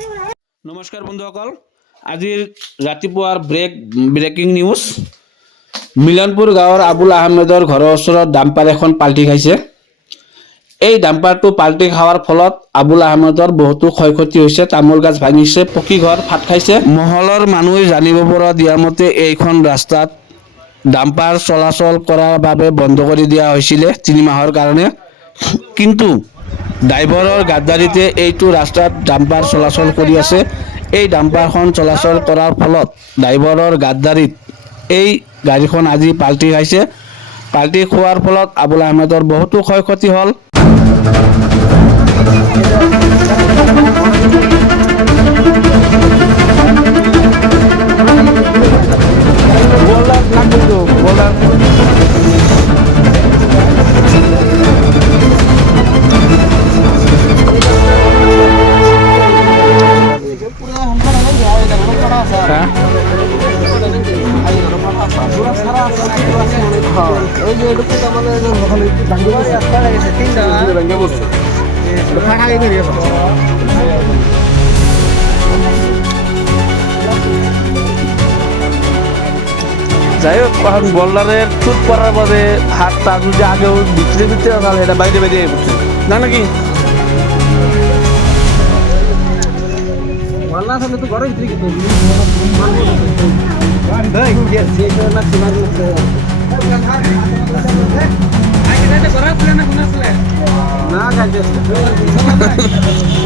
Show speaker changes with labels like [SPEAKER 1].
[SPEAKER 1] নমস্কাৰ বন্ধুসকল। আজিৰ ৰাতিপুৱাৰ ব্ৰেক ব্ৰেকিং নিউজ মিলনপুৰ গাঁৱৰ আবুল আহমেদৰ ঘৰৰ ওচৰত ডাম্পাৰ এখন পাল্টি খাইছে। এই ডাম্পাৰটো পাল্টি খোৱাৰ ফলত আবুল আহমেদৰ বহুতো ক্ষয় ক্ষতি হৈছে, তামোল গাছ ভাঙিছে, পকী ঘৰ ফাট খাইছে। মহলৰ মানুহে জানিব পৰা দিয়া মতে, এইখন ৰাস্তাত ডাম্পাৰ চলাচল কৰাৰ বাবে বন্ধ কৰি দিয়া হৈছিলে তিনি মাহৰ কাৰণে। কিন্তু ড্ৰাইভাৰৰ গাদ্দাৰিতে এইটো ৰাস্তাত ডাম্পাৰ চলাচল কৰি আছে। এই ডাম্পাৰখন চলাচল কৰাৰ ফলত ড্ৰাইভাৰৰ গাদ্দাৰিত এই গাড়ীখন আজি পাল্টি খাইছে। পাল্টি খোৱাৰ ফলত আবুল আহমেদৰ বহুতো ক্ষয় ক্ষতি হ'ল
[SPEAKER 2] ওই যে
[SPEAKER 1] যাই হোক এখন বোল্ডারের চুট পড়ার পরে হাতটা যদি আগেও ভিতরে ভিতরে তাহলে এটা বাইরে বাইরে না নাকি?
[SPEAKER 2] মাল্লা সামনে তো ঘরের ভিতরে যে না না গাইছে